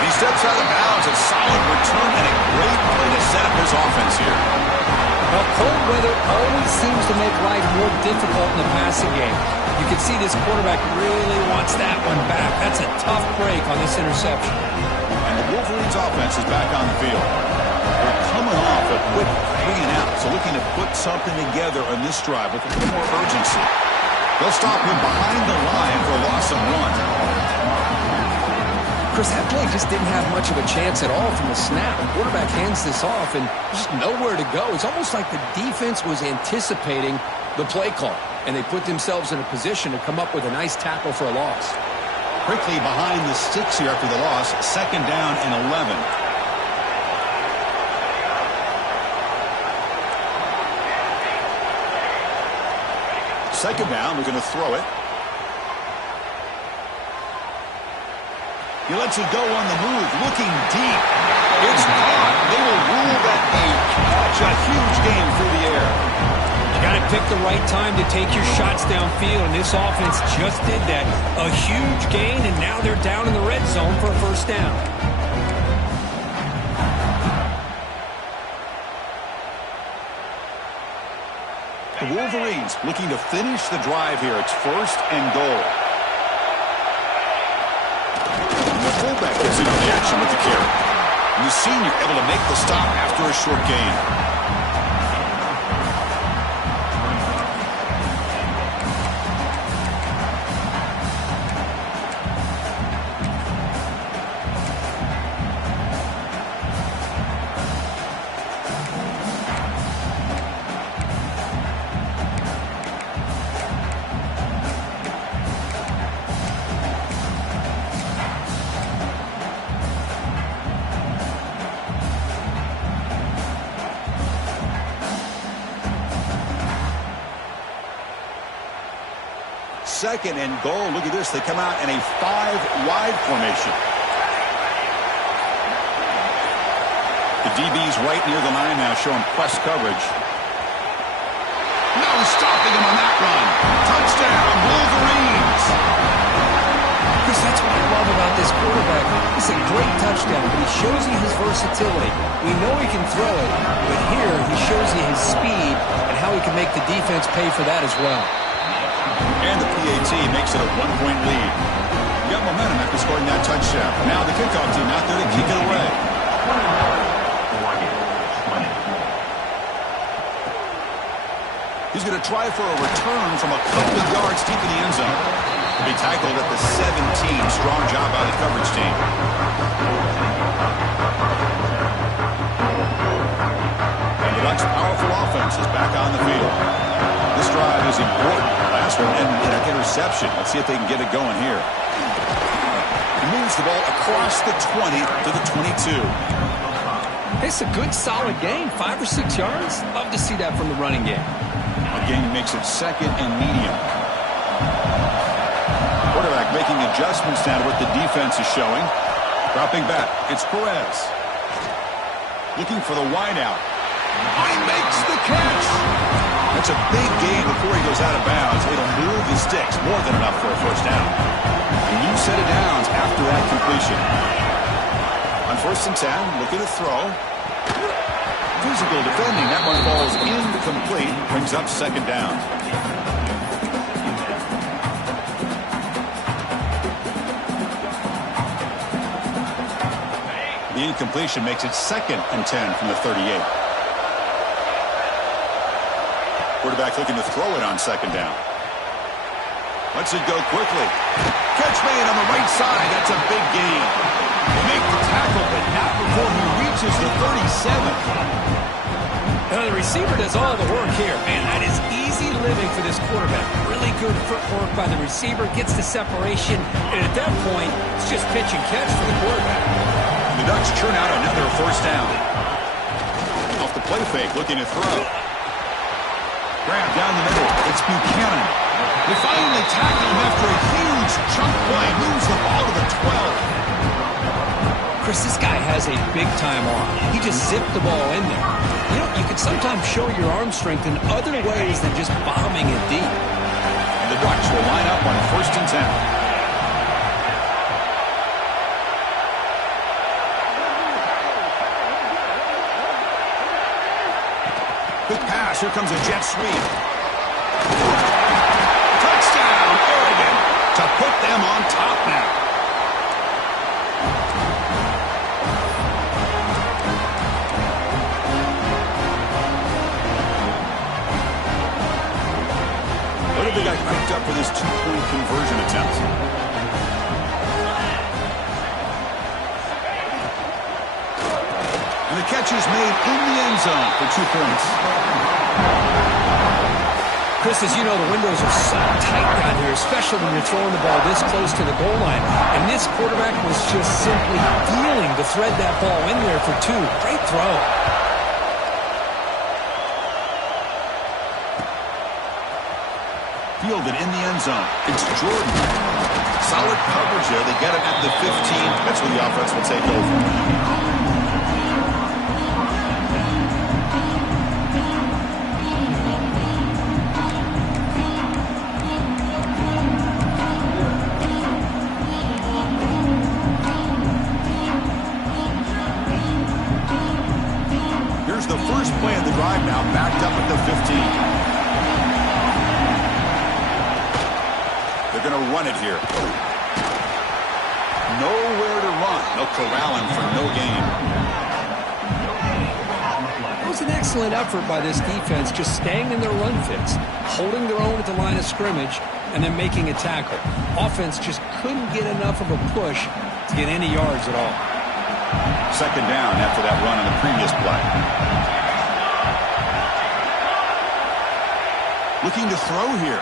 He steps out of bounds. A solid return and a great play to set up his offense here. Well, cold weather always seems to make life more difficult in the passing game. You can see this quarterback really wants that one back. That's a tough break on this interception. And the Wolverines offense is back on the field. They're coming off a quick 3 and out, so looking to put something together on this drive with a little more urgency. They'll stop him behind the line for a loss of 1. Chris, that play just didn't have much of a chance at all from the snap. The quarterback hands this off, and there's just nowhere to go. It's almost like the defense was anticipating the play call, and they put themselves in a position to come up with a nice tackle for a loss. Quickly behind the sticks here after the loss. Second down and 11. Second down, we're going to throw it. He lets it go on the move, looking deep. It's caught. They will rule that a catch. A huge gain through the air. You got to pick the right time to take your shots downfield, and this offense just did that. A huge gain, and now they're down in the red zone for a first down. The Wolverines looking to finish the drive here. It's first and goal. Fullback gets in on the action with the carry. And the senior able to make the stop after a short gain. Second and goal. Look at this. They come out in a 5-wide formation. The DB's right near the line now, showing press coverage. No stopping him on that run. Touchdown, Wolverines. Chris, that's what I love about this quarterback. It's a great touchdown, but he shows you his versatility. We know he can throw it, but here he shows you his speed and how he can make the defense pay for that as well. And the PAT makes it a 1-point lead. You got momentum after scoring that touchdown. Now the kickoff team out there to kick it away. He's going to try for a return from a couple of yards deep in the end zone. He'll be tackled at the 17. Strong job by the coverage team. And the Ducks' powerful offense is back on the field. This drive is important. Last one and an interception. Let's see if they can get it going here. He moves the ball across the 20 to the 22. It's a good, solid gain. 5 or 6 yards. Love to see that from the running game. Again, he makes it second and medium. Quarterback making a adjustments now to what the defense is showing. Dropping back, it's Perez. Looking for the wideout. He makes the catch. That's a big gain before he goes out of bounds. It'll move the sticks, more than enough for a first down. A new set of downs after that completion. On 1st and 10, looking to throw. Physical defending. That one falls incomplete. Brings up 2nd down. The incompletion makes it 2nd and 10 from the 38. Quarterback looking to throw it on 2nd down. Lets it go quickly. Catch made on the right side. That's a big gain. They make the tackle, but not before he reaches the 37. The receiver does all the work here. Man, that is easy living for this quarterback. Really good footwork by the receiver. Gets the separation. And at that point, it's just pitch and catch for the quarterback. The Ducks churn out another first down. Off the play fake, looking to throw. Grab down the middle. It's Buchanan. They finally tackle him after a huge chunk play. Moves the ball to the 12. Chris, this guy has a big-time arm. He just zipped the ball in there. You know, you can sometimes show your arm strength in other ways than just bombing it deep. And the Ducks will line up on 1st and 10. Quick pass. Here comes a jet sweep. Touchdown, Oregon, to put them on top now. What have they got cooked up for this 2-point conversion attempt? And the catch is made in the end zone for 2 points. Chris, as you know, the windows are so tight down here, especially when you're throwing the ball this close to the goal line. And this quarterback was just simply dealing to thread that ball in there for 2. Great throw. Fielded in the end zone. It's Jordan. Solid coverage there. They get it at the 15. That's when the offense will take over. The first play of the drive now, backed up at the 15. They're going to run it here. Nowhere to run. They'll corral him for no gain. It was an excellent effort by this defense, just staying in their run fits, holding their own at the line of scrimmage, and then making a tackle. Offense just couldn't get enough of a push to get any yards at all. 2nd down after that run on the previous play. Looking to throw here.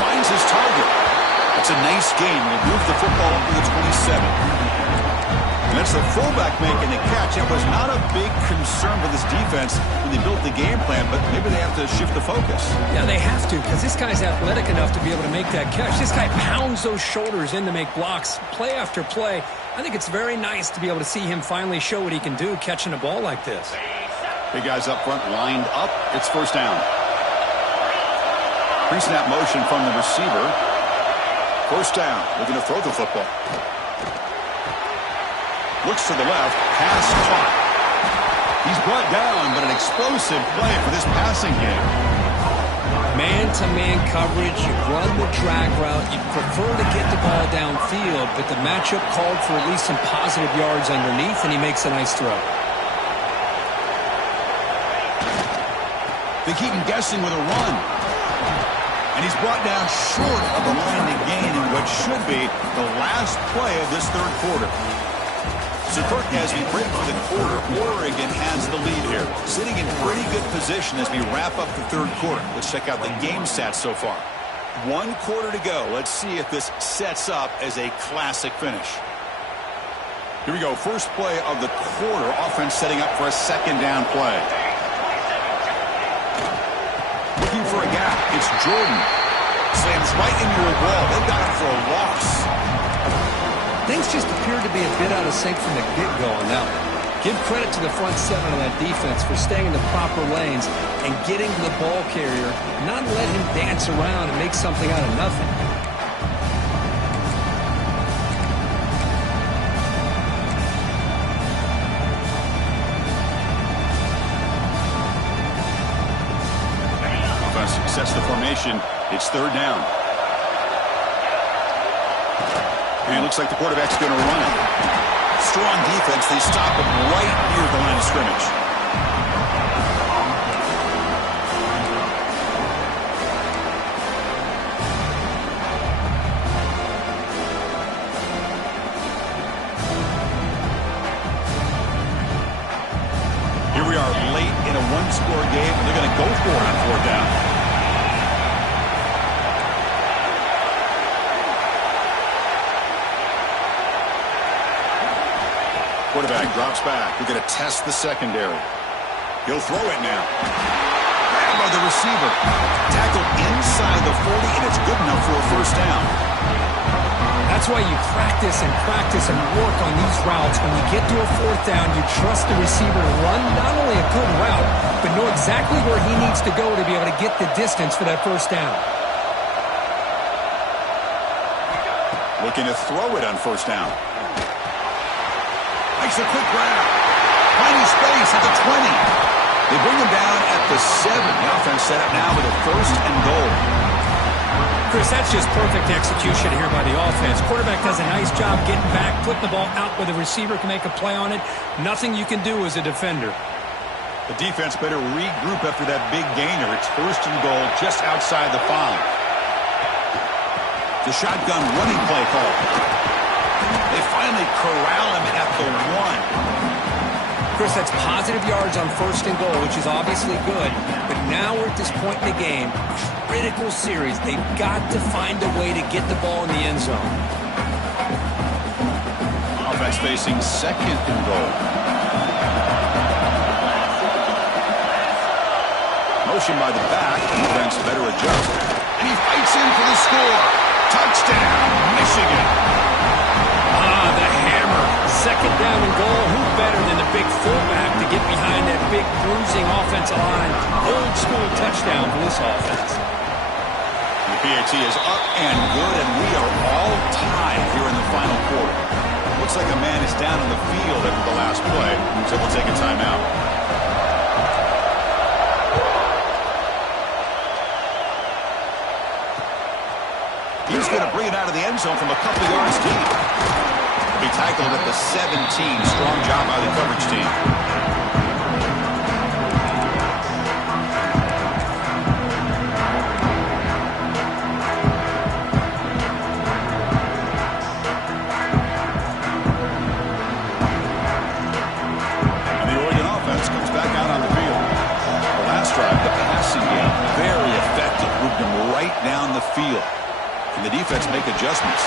Finds his target. That's a nice gain. Will move the football up to the 27. And that's the fullback making the catch. That was not a big concern for this defense when they built the game plan, but maybe they have to shift the focus. Yeah, they have to, because this guy's athletic enough to be able to make that catch. This guy pounds those shoulders in to make blocks play after play. I think it's very nice to be able to see him finally show what he can do catching a ball like this. Big guys up front lined up. It's first down. Pre-snap motion from the receiver. First down. Looking to throw the football. Looks to the left. Pass caught. He's brought down, but an explosive play for this passing game. Man-to-man coverage. You run the drag route. You prefer to get the ball downfield, but the matchup called for at least some positive yards underneath, and he makes a nice throw. They keep him guessing with a run. And he's brought down short of the line to gain in what should be the last play of this 3rd quarter. So, Kirk, as we break for the quarter, Oregon has the lead here. Sitting in pretty good position as we wrap up the 3rd quarter. Let's check out the game stats so far. 1 quarter to go. Let's see if this sets up as a classic finish. Here we go. First play of the quarter. Offense setting up for a 2nd down play. Looking for a gap. It's Jordan. slams right into a wall. They've got him for a loss. Things just appeared to be a bit out of sync from the get-go on that one. Give credit to the front seven of that defense for staying in the proper lanes and getting to the ball carrier, not letting him dance around and make something out of nothing. Sets the formation. It's third down. And it looks like the quarterback's going to run it. Strong defense. They stop him right near the line of scrimmage. Here we are late in a one-score game, and they're going to go for it on fourth down. Quarterback drops back. We're going to test the secondary. He'll throw it now. Grabbed by the receiver. Tackled inside the 40, and it's good enough for a first down. That's why you practice and work on these routes. When you get to a fourth down, you trust the receiver to run not only a good route, but know exactly where he needs to go to be able to get the distance for that first down. Looking to throw it on first down. Makes a quick grab. Finding space at the 20. They bring him down at the 7. The offense set up now with a first and goal. Chris, that's just perfect execution here by the offense. Quarterback does a nice job getting back, putting the ball out where the receiver can make a play on it. Nothing you can do as a defender. The defense better regroup after that big gainer. It's first and goal just outside the 5. The shotgun running play call. They finally corral him at the 1. Chris, that's positive yards on first and goal, which is obviously good. But now we're at this point in the game, critical series. They've got to find a way to get the ball in the end zone. Offense facing second and goal. Motion by the back. Defense better adjust. And he fights in for the score. Touchdown, Michigan. The hammer. Second down and goal. Who better than the big fullback to get behind that big bruising offensive line? Old school touchdown for this offense. The PAT is up and good, and we are all tied here in the final quarter. Looks like a man is down on the field after the last play, so we'll take a timeout. He's going to bring it out of the end zone from a couple yards deep. Be tackled at the 17. Strong job by the coverage team. And the Oregon offense comes back out on the field. The last drive, the passing game, very effective. Moved him right down the field. And the defense make adjustments.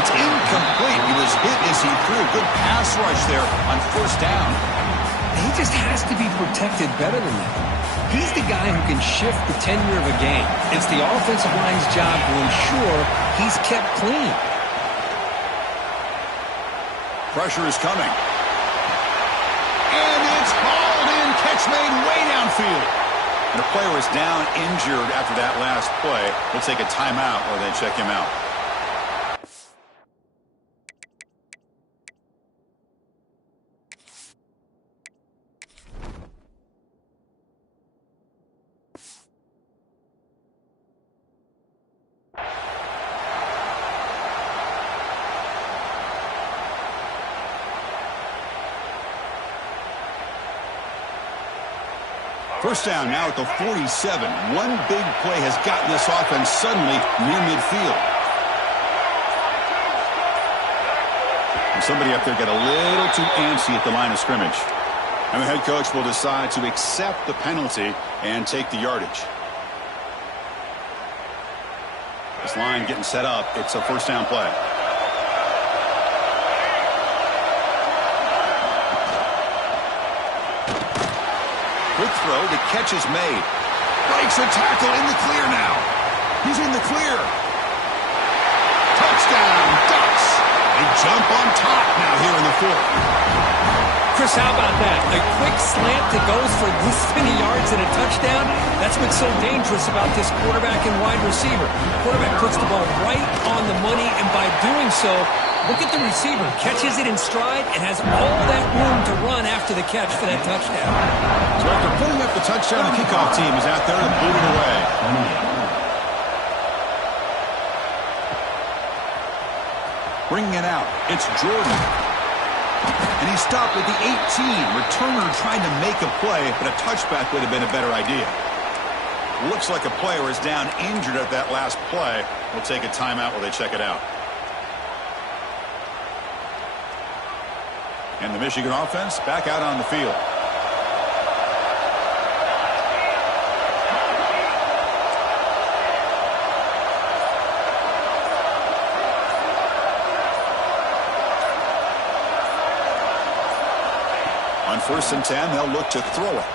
It's incomplete. He was hit as he threw. Good pass rush there on first down. He just has to be protected better than that. He's the guy who can shift the tenure of a game. It's the offensive line's job to ensure he's kept clean. Pressure is coming. And it's hauled in. Catch made way downfield. And the player is down injured after that last play. We'll take a timeout or they check him out. First down now at the 47. One big play has gotten this offense suddenly near midfield. And somebody up there got a little too antsy at the line of scrimmage. And the head coach will decide to accept the penalty and take the yardage. This line getting set up. It's a first down play. Quick throw. The catch is made. Breaks a tackle in the clear now. He's in the clear. Touchdown, Ducks. They jump on top now here in the fourth. Chris, how about that? A quick slant that goes for this many yards and a touchdown. That's what's so dangerous about this quarterback and wide receiver. Quarterback puts the ball right on the money, and by doing so, look at the receiver. Catches it in stride and has all that room to run after the catch for that touchdown. So after putting up the touchdown, the kickoff team is out there and blew it away. Bringing it out, it's Jordan. And he stopped at the 18. Returner trying to make a play, but a touchback would have been a better idea. Looks like a player is down injured at that last play. We'll take a timeout while they check it out. And the Michigan offense back out on the field. On 1st and 10, they'll look to throw it.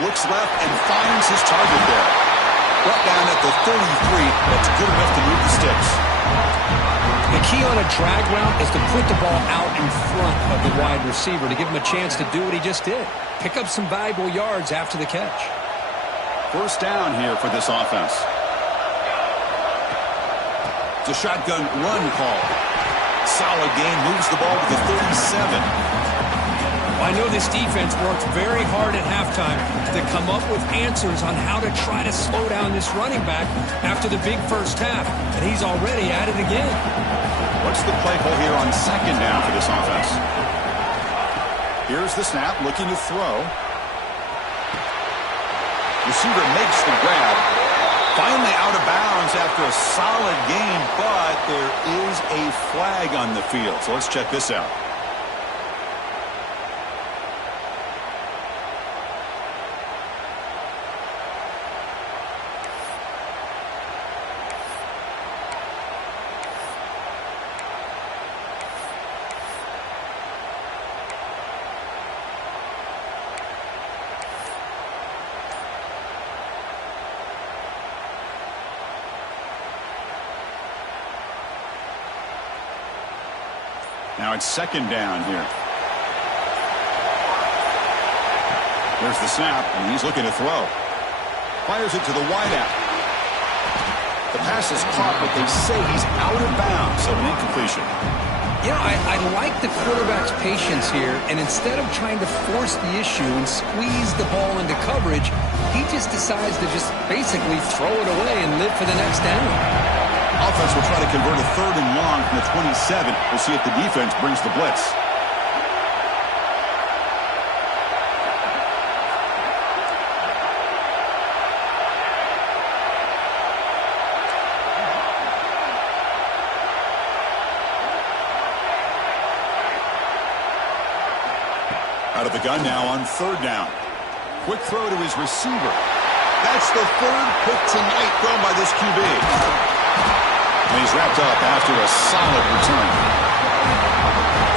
Looks left and finds his target there. Brought down at the 33. That's good enough to move the sticks. The key on a drag route is to put the ball out in front of the wide receiver to give him a chance to do what he just did. Pick up some valuable yards after the catch. 1st down here for this offense. It's a shotgun run call. Solid game, moves the ball to the 37. I know this defense worked very hard at halftime to come up with answers on how to try to slow down this running back after the big first half, and he's already at it again. What's the play call here on 2nd down for this offense? Here's the snap, looking to throw. Receiver makes the grab. Finally out of bounds after a solid game, but there is a flag on the field. So let's check this out. Now it's 2nd down here. There's the snap, and he's looking to throw. Fires it to the wideout. The pass is caught, but they say he's out of bounds, so an incompletion. You know, I like the quarterback's patience here, and instead of trying to force the issue and squeeze the ball into coverage, he just decides to just basically throw it away and live for the next down. Offense will try to convert a 3rd and long from the 27. We'll see if the defense brings the blitz. Out of the gun now on 3rd down. Quick throw to his receiver. That's the 3rd pick tonight thrown by this QB. And he's wrapped up after a solid return.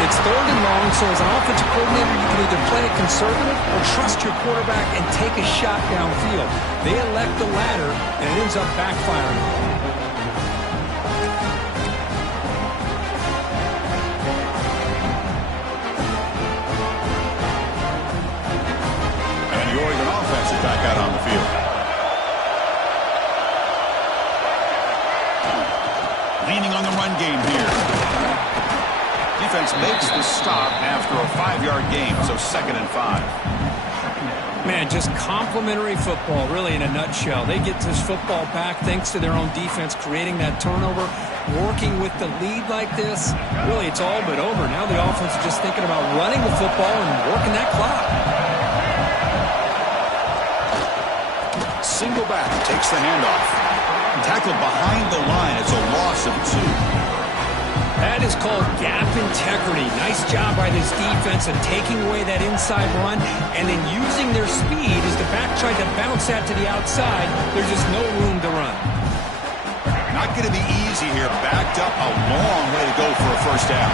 It's 3rd and long, so as an offensive coordinator, you can either play it conservative or trust your quarterback and take a shot downfield. They elect the latter, and it ends up backfiring. And the Oregon offense is back out on the field. Leaning on the run game here. Defense makes the stop after a 5-yard gain, so 2nd and 5. Man, just complimentary football, really, in a nutshell. They get this football back thanks to their own defense, creating that turnover, working with the lead like this. Really, it's all but over. Now the offense is just thinking about running the football and working that clock. Single back, takes the handoff. Tackled behind the line. It's a loss of 2. That is called gap integrity. Nice job by this defense of taking away that inside run and then using their speed as the back tried to bounce that to the outside. There's just no room to run. Not going to be easy here. Backed up a long way to go for a 1st down.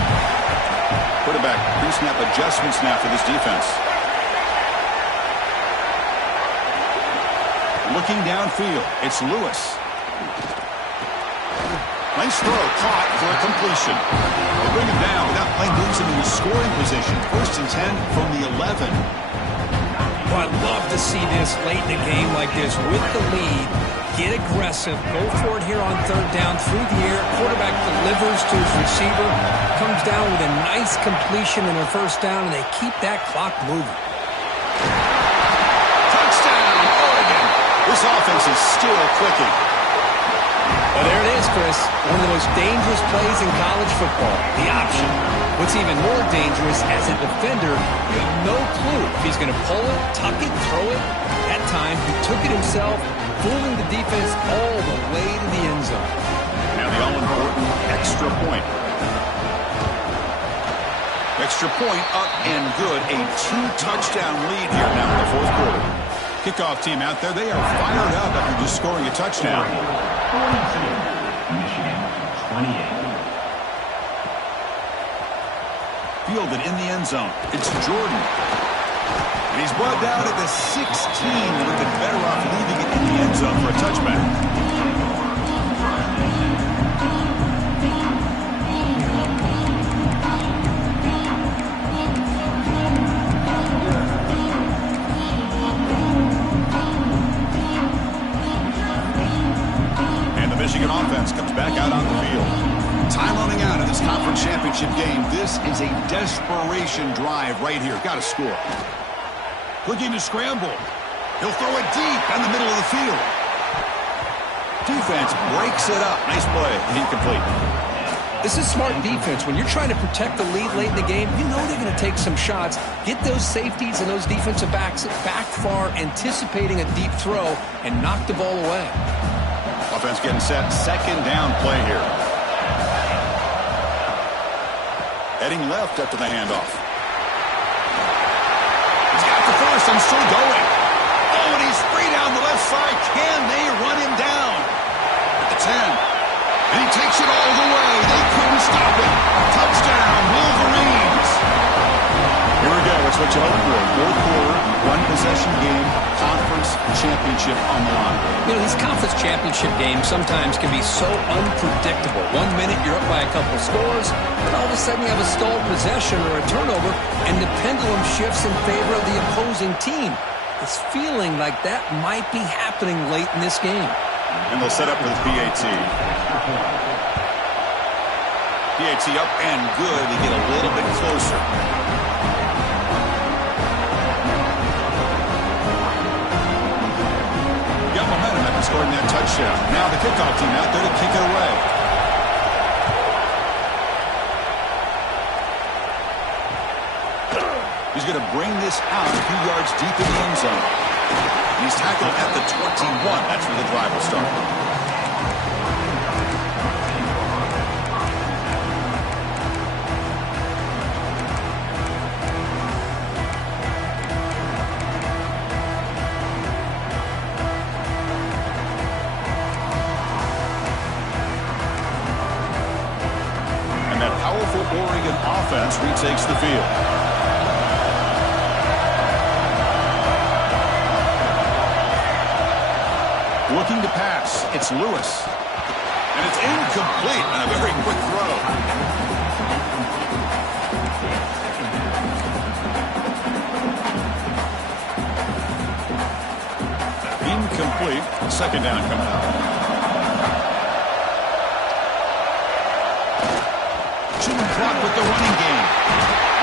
Quarterback pre-snap adjustments now for this defense. Looking downfield, it's Lewis. Nice throw, caught for a completion. They bring him down without playing moves him into scoring position. 1st and 10 from the 11. Well, I'd love to see this late in the game like this with the lead. Get aggressive, go for it here on 3rd down through the air. Quarterback delivers to his receiver, comes down with a nice completion in their 1st down, and they keep that clock moving. Touchdown, Oregon! This offense is still clicking. Well, there it is, Chris. One of the most dangerous plays in college football, the option. What's even more dangerous, as a defender, you have no clue if he's going to pull it, tuck it, throw it. That time, he took it himself, fooling the defense all the way to the end zone. Now the all-important extra point. Extra point up and good. A 2-touchdown lead here now in the 4th quarter. Kickoff team out there, they are fired up after just scoring a touchdown. Michigan 28. Fielded in the end zone. It's Jordan. And he's brought down at the 16. Would have been better off leaving it in the end zone for a touchback. Michigan offense comes back out on the field. Time running out of this conference championship game. This is a desperation drive right here. Got to score. Looking to scramble. He'll throw it deep in the middle of the field. Defense breaks it up. Nice play. Incomplete. This is smart defense. When you're trying to protect the lead late in the game, you know they're going to take some shots. Get those safeties and those defensive backs back far, anticipating a deep throw, and knock the ball away. Offense getting set. 2nd down play here. Heading left after the handoff. He's got the 1st and still going. Oh, and he's free down the left side. Can they run him down? At the 10. And he takes it all the way. They couldn't stop it. Touchdown, Wolverines. Here we go. It's what you hope for. 4th quarter, 1-possession game, conference championship on the line. You know, these conference championship games sometimes can be so unpredictable. 1 minute you're up by a couple scores, and all of a sudden you have a stalled possession or a turnover, and the pendulum shifts in favor of the opposing team. It's feeling like that might be happening late in this game. And they'll set up for the PAT. PAT up and good. They get a little bit closer. Got momentum after scoring that touchdown. Now the kickoff team out there to kick it away. He's going to bring this out a few yards deep in the end zone. He's tackled at the 21. That's where the drive will start. And that powerful Oregon offense retakes the field. Looking to pass. It's Lewis. And it's incomplete on a very quick throw. Incomplete. 2nd down coming up. Chewing clock with the running game.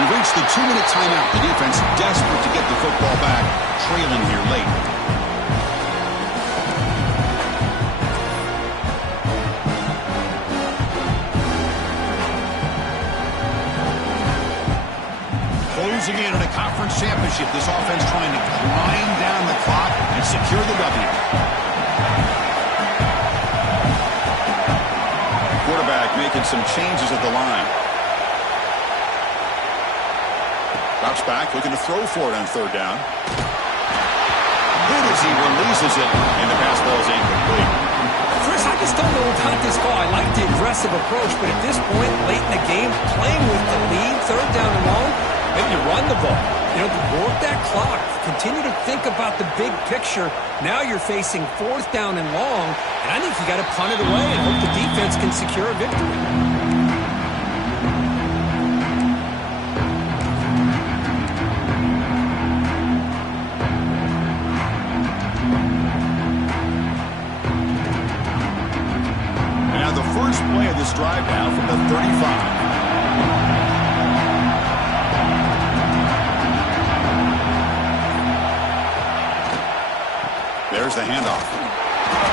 We reached the 2-minute timeout. The defense desperate to get the football back, trailing here late. Closing in on a conference championship, this offense trying to grind down the clock and secure the W. Quarterback making some changes at the line. Drops back, looking to throw for it on 3rd down. Good as he releases it, and the pass ball is incomplete. Chris, I just don't know about this call. I like the aggressive approach, but at this point, late in the game, playing with the lead, 3rd down and long, maybe you run the ball. Work that clock. Continue to think about the big picture. Now you're facing 4th down and long, and I think you got to punt it away and hope the defense can secure a victory. Now the first play of this drive now from the 35. There's the handoff.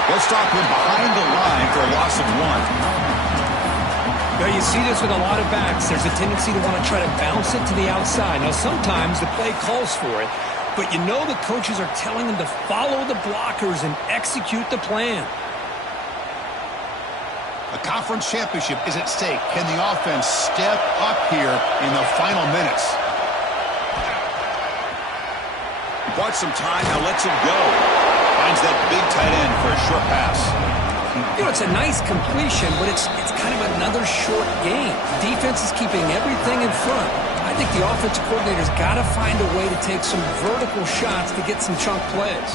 Let's stop him behind the line for a loss of 1. Now you see this with a lot of backs. There's a tendency to want to try to bounce it to the outside. Now sometimes the play calls for it, but you know the coaches are telling them to follow the blockers and execute the plan. A conference championship is at stake. Can the offense step up here in the final minutes? Bought some time, now lets it go. Finds that big tight end for a short pass. It's a nice completion, but it's kind of another short game. The defense is keeping everything in front. I think the offensive coordinator's got to find a way to take some vertical shots to get some chunk plays.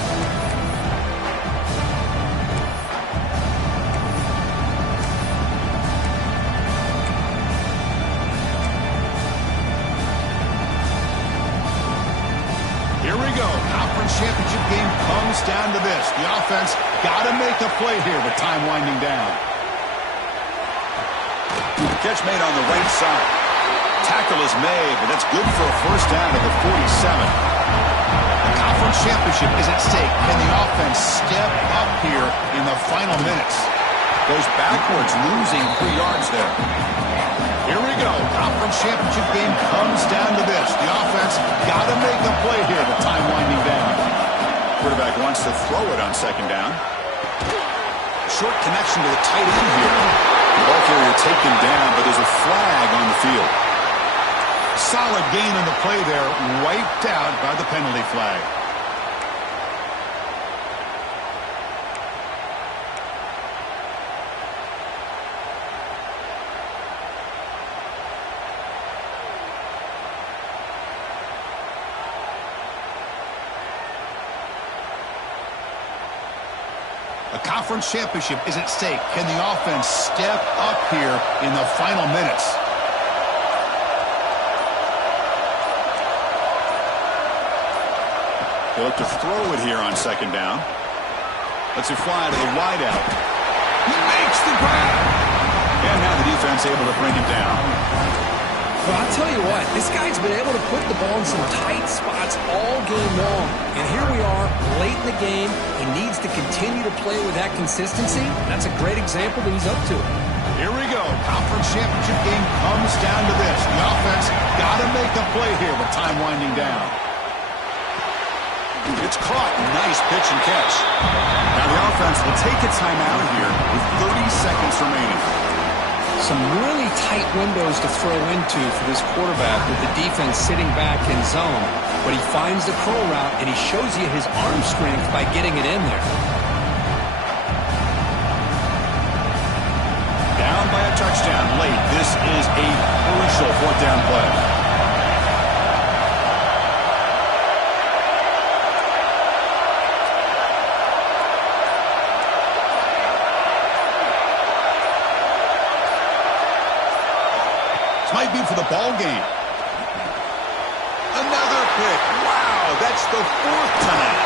Here we go. Conference championship game comes down to this. The offense got to make a play here with time winding down. Catch made on the right side. Tackle is made, but that's good for a first down at the 47. The conference championship is at stake. Can the offense step up here in the final minutes? Goes backwards, losing 3 yards there. Here we go. Conference championship game comes down to this. The offense got to make a play here with time winding down. Quarterback wants to throw it on 2nd down. Short connection to the tight end here. The ball carrier taken down, but there's a flag on the field. Solid gain on the play there, wiped out by the penalty flag. A conference championship is at stake. Can the offense step up here in the final minutes? They look to throw it here on 2nd down. Lets it fly to the wideout. He makes the grab. And now the defense able to bring him down. Well, I'll tell you what, this guy's been able to put the ball in some tight spots all game long. And here we are, late in the game. He needs to continue to play with that consistency. That's a great example that he's up to it. Here we go. Conference championship game comes down to this. The offense got to make a play here with time winding down. It's caught. Nice pitch and catch. Now the offense will take a timeout here with 30 seconds remaining. Some really tight windows to throw into for this quarterback with the defense sitting back in zone. But he finds the curl route, and he shows you his arm strength by getting it in there. Down by a touchdown late. This is a crucial 4th down play. Might be for the ball game. Another pick. Wow, that's the 4th tonight.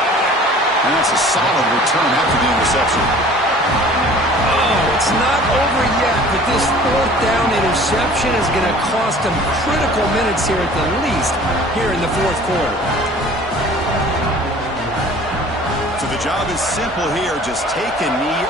And that's a solid return after the interception. Oh, it's not over yet, but this 4th down interception is going to cost him critical minutes here at the least here in the 4th quarter. So the job is simple here. Just take a knee.